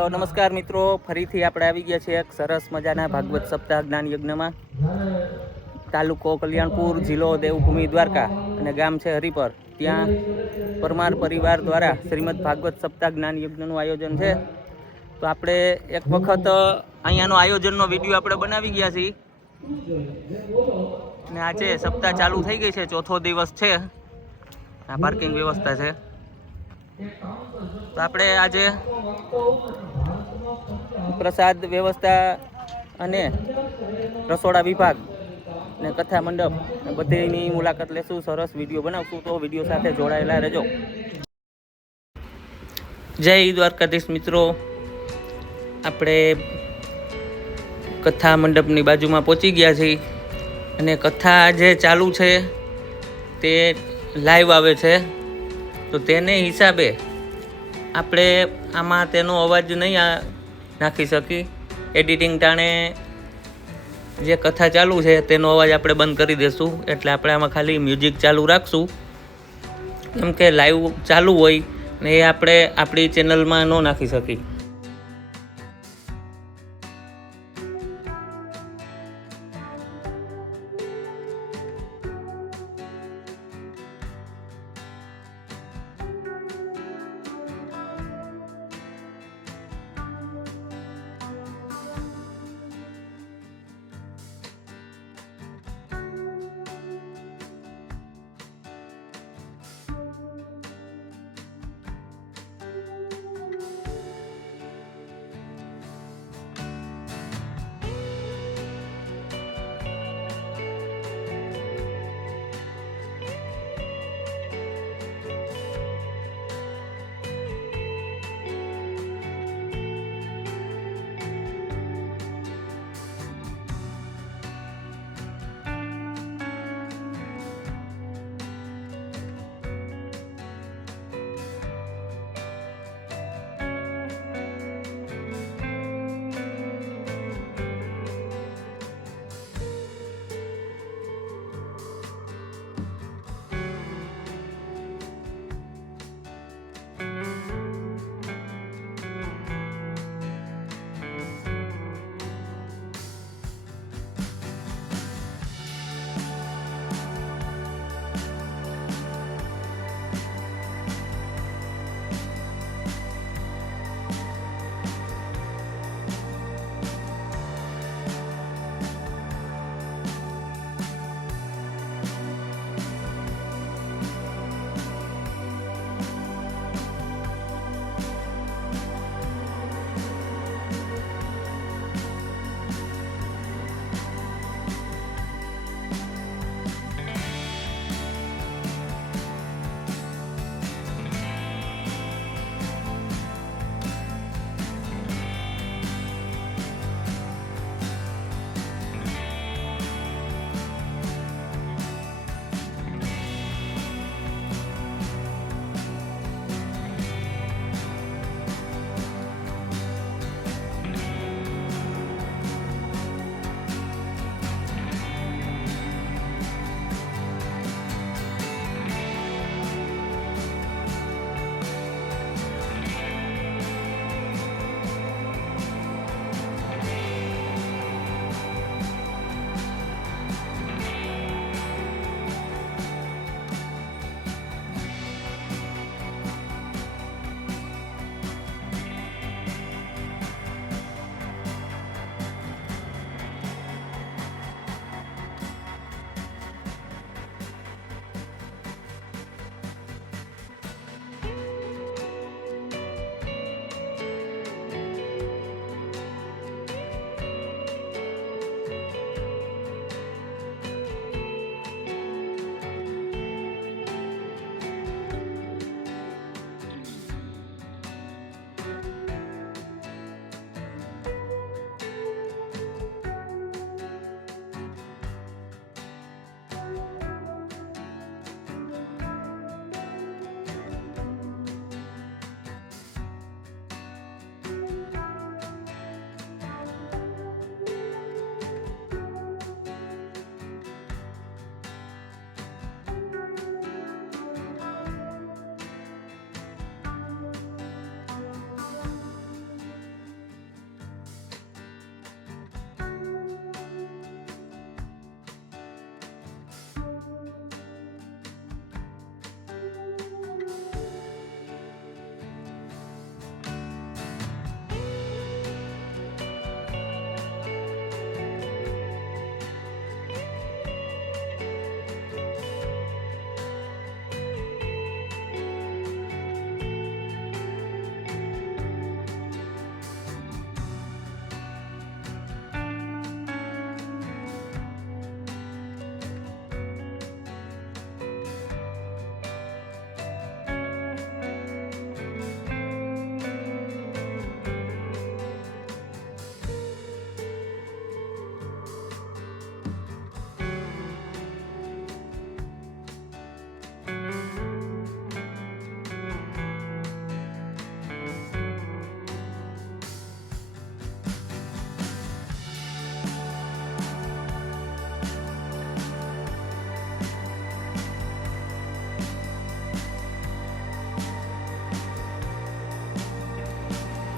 Hello નમસ્કાર મિત્રો, ફરીથી આપણે આવી ગયા છીએ એક સરસ મજાના ભાગવત સપ્તાહ જ્ઞાન યજ્ઞમાં. તાલુકો કલ્યાણપુર, જિલ્લો દેવભૂમિ દ્વારકા અને ગામ છે હરિપર. ત્યાં પરમાર પરિવાર દ્વારા શ્રીમદ ભાગવત સપ્તાહ જ્ઞાન યજ્ઞનું આયોજન છે. તો આપણે એક વખત અહીંયાનો આયોજનનો વિડીયો આપણે બનાવી ગયા છીએ ને આજે સપ્તાહ ચાલુ થઈ ગઈ છે, ચોથો દિવસ છે. આ પાર્કિંગ વ્યવસ્થા છે. તો આપણે આજે પ્રસાદ વ્યવસ્થા અને રસોડા વિભાગ ને કથા મંડપ બધીની મુલાકાત લેશું. સરસ વિડીયો બનાવશું, તો વિડીયો સાથે જોડાયેલા રહેજો. જય દ્વારકાધીશ મિત્રો, આપણે કથા મંડપની બાજુમાં પહોંચી ગયા છીએ અને કથા જે ચાલુ છે તે લાઈવ આવે છે. તો તેને હિસાબે આપણે આમાં તેનો અવાજ નહીં નાખી શકી. એડિટિંગ ટાણે જે કથા ચાલુ છે તેનો અવાજ આપણે બંધ કરી દઈશું. એટલે આપણે આમાં ખાલી મ્યુઝિક ચાલુ રાખશું, કેમ કે લાઈવ ચાલુ હોય ને એ આપણે આપણી ચેનલમાં ન નાખી શકી.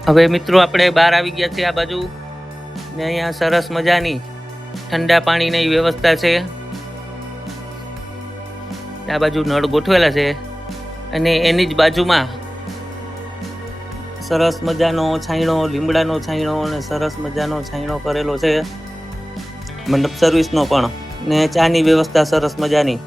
હવે મિત્રો આપણે બહાર આવી ગયા છીએ આ બાજુ ને અહીંયા સરસ મજાની ઠંડા પાણીની વ્યવસ્થા છે. આ બાજુ નળ ગોઠવેલા છે અને એની જ બાજુમાં સરસ મજાનો છાંયણો, લીમડાનો છાંયણો અને સરસ મજાનો છાંયણો કરેલો છે. મંડપ સર્વિસનો પણ ને ચાની વ્યવસ્થા સરસ મજાની.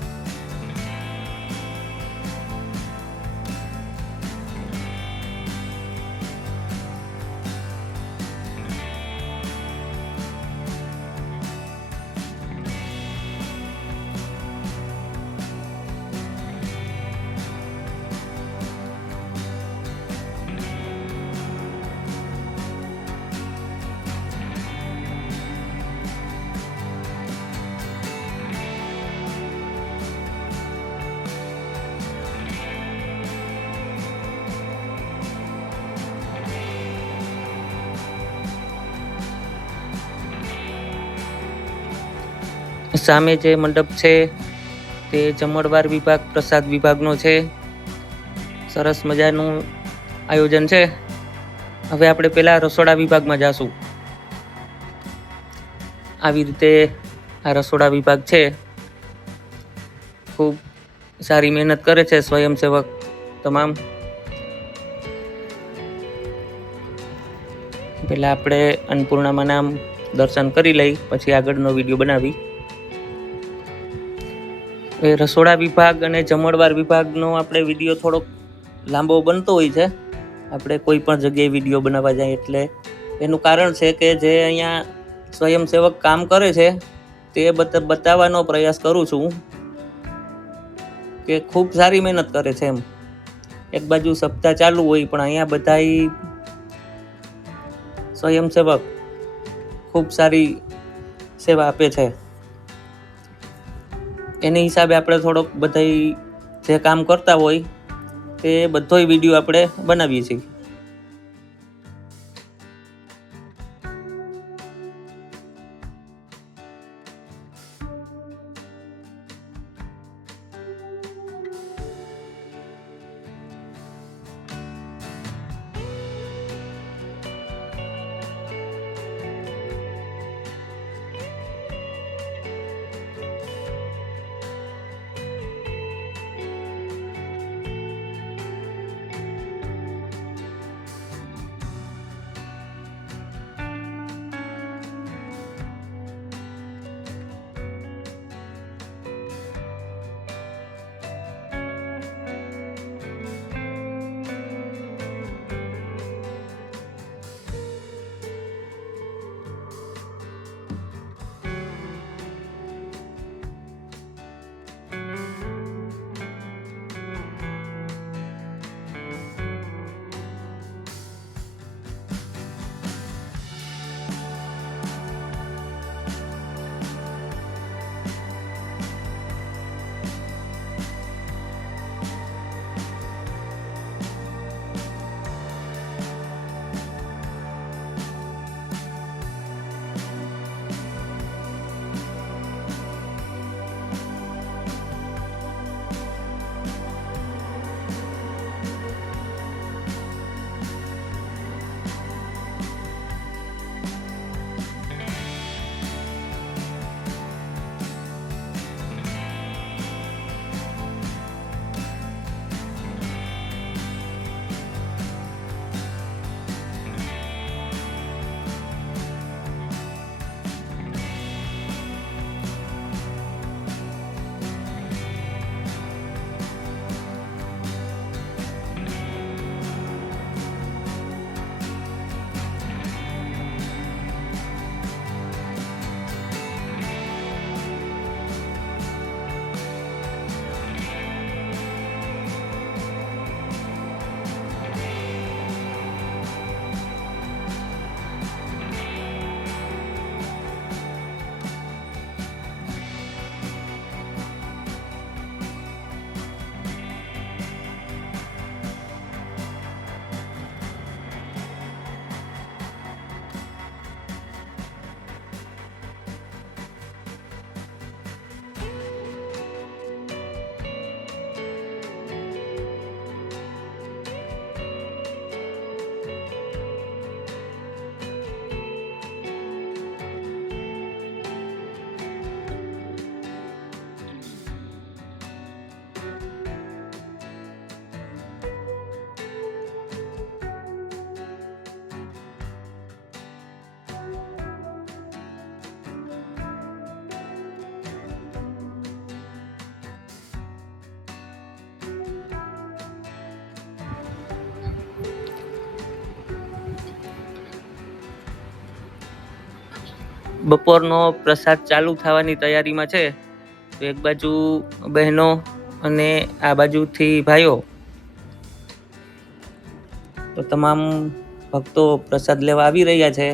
સામે જે મંડપ છે તે જમણવાર વિભાગ, પ્રસાદ વિભાગનો છે. સરસ મજાનું આયોજન છે. હવે આપણે પહેલા રસોડા વિભાગમાં જાશું. આવી રીતે આ રસોડા વિભાગ છે. ખૂબ સારી મહેનત કરે છે સ્વયંસેવક તમામ. પહેલા આપણે અન્નપૂર્ણામાં નામ દર્શન કરી લઈ, પછી આગળનો વિડીયો બનાવી. એ રસોડા વિભાગ અને જમણવાર વિભાગનો આપણે વિડીયો થોડોક લાંબો બનતો હોય છે. આપણે કોઈ પણ જગ્યાએ વિડીયો બનાવવા જાય એટલે એનું કારણ છે કે જે અહીંયા સ્વયંસેવક કામ કરે છે તે બતાવવાનો પ્રયાસ કરું છું કે ખૂબ સારી મહેનત કરે છે એમ. એક બાજુ સપ્તાહ ચાલુ હોય પણ અહીંયા બધાય સ્વયંસેવક ખૂબ સારી સેવા આપે છે. એની હિસાબે આપણે થોડોક બધાય જે કામ કરતા હોય તે બધોય વિડીયો આપણે બનાવીએ છીએ. બપોરનો પ્રસાદ ચાલુ થવાની તૈયારીમાં છે. તો એક બાજુ બહેનો અને આ બાજુથી ભાઈઓ, તો તમામ ભક્તો પ્રસાદ લેવા આવી રહ્યા છે.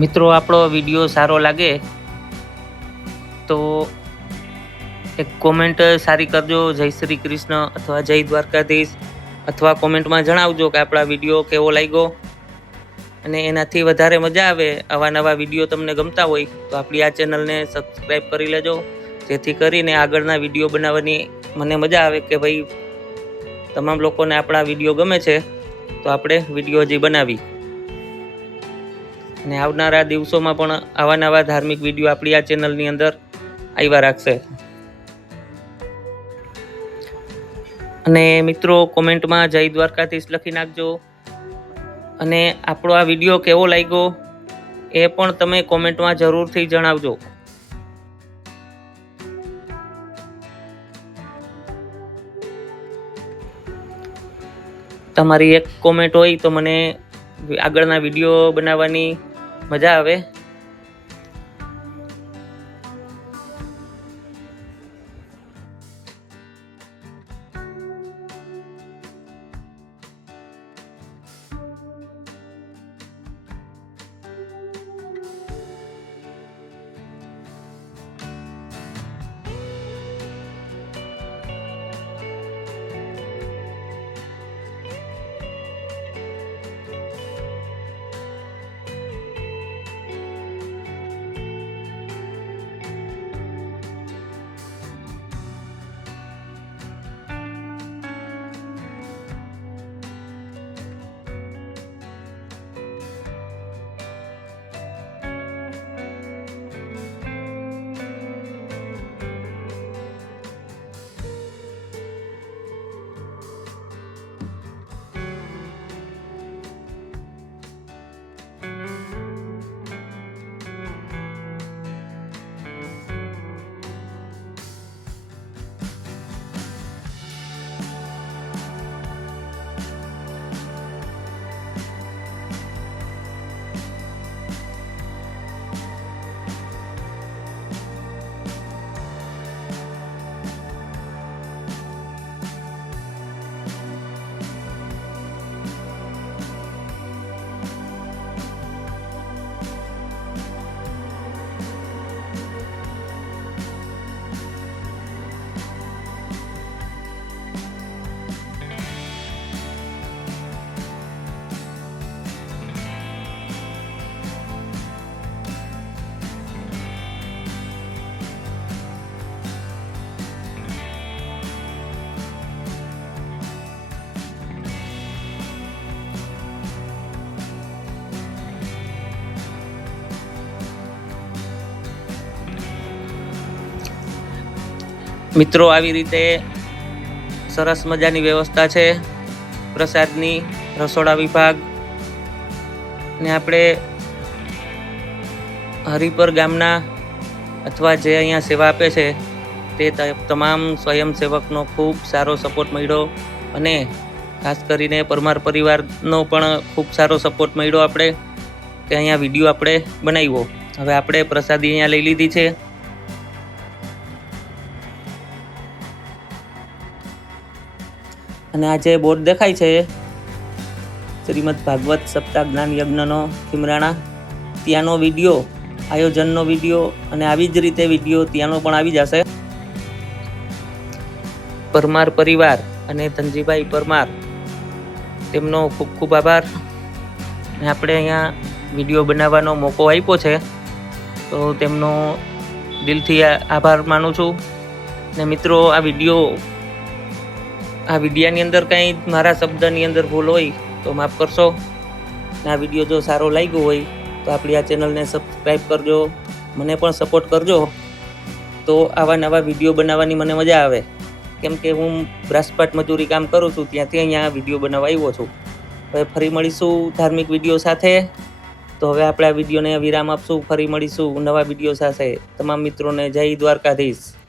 મિત્રો આપણો વિડીયો સારો લાગે તો એક કોમેન્ટ સારી કરજો, જય શ્રી કૃષ્ણ અથવા જય દ્વારકાધીશ, અથવા કોમેન્ટમાં જણાવજો કે આપણા વિડીયો કેવો લાગ્યો. અને એનાથી વધારે મજા આવે, આવા નવા વિડીયો તમને ગમતા હોય તો આપણી આ ચેનલને સબસ્ક્રાઈબ કરી લેજો, જેથી કરીને આગળના વિડીયો બનાવવાની મને મજા આવે કે ભાઈ તમામ લોકોને આપણા વિડીયો ગમે છે તો આપણે વિડીયો હજી બનાવી. અને આવનારા દિવસોમાં પણ આવા નવા ધાર્મિક વિડીયો આપણી આ ચેનલની અંદર આવ્યા રાખશે. અને મિત્રો કોમેન્ટમાં જય દ્વારકાધીશ લખી નાખજો. અને આપણો આ વિડીયો કેવો લાગ્યો એ પણ તમે કોમેન્ટમાં જરૂરથી જણાવજો. તમારી એક કોમેન્ટ હોય તો મને આગળના વિડીયો બનાવવાની મજા આવે. મિત્રો આવી રીતે સરસ મજાની વ્યવસ્થા છે પ્રસાદની, રસોડા વિભાગ. ને આપણે હરિપર ગામના અથવા જે અહીંયા સેવા આપે છે તે તમામ સ્વયંસેવકનો ખૂબ સારો સપોર્ટ મળ્યો. અને ખાસ કરીને પરમાર પરિવારનો પણ ખૂબ સારો સપોર્ટ મળ્યો આપણે કે અહીંયા વિડીયો આપણે બનાવ્યો. હવે આપણે પ્રસાદી અહીંયા લઈ લીધી છે. અને આ જે બોર્ડ દેખાય છે શ્રીમદ ભાગવત સપ્તાહ જ્ઞાન યજ્ઞનો ખીમરાણા, ત્યાંનો વિડીયો, આયોજનનો વિડીયો અને આવી જ રીતે વિડીયો ત્યાંનો પણ આવી જશે. પરમાર પરિવાર અને ધનજીભાઈ પરમાર, તેમનો ખૂબ ખૂબ આભાર. અને આપણે અહીંયા વિડીયો બનાવવાનો મોકો આપ્યો છે તો તેમનો દિલથી આભાર માનું છું. ને મિત્રો આ વિડીયાની અંદર કંઈ મારા શબ્દની અંદર ભૂલ હોય તો માફ કરશો. ને આ વિડીયો જો સારો લાગ્યો હોય તો આપણી આ ચેનલને સબસ્ક્રાઈબ કરજો, મને પણ સપોર્ટ કરજો. તો આવા નવા વિડીયો બનાવવાની મને મજા આવે, કેમ કે હું બ્રાસપાટ મજૂરી કામ કરું છું, ત્યાંથી અહીંયા વિડીયો બનાવવા આવ્યો છું. હવે ફરી મળીશું ધાર્મિક વિડીયો સાથે. તો હવે આપણે આ વિડીયોને વિરામ આપશું, ફરી મળીશું નવા વિડીયો સાથે. તમામ મિત્રોને જય દ્વારકાધીશ.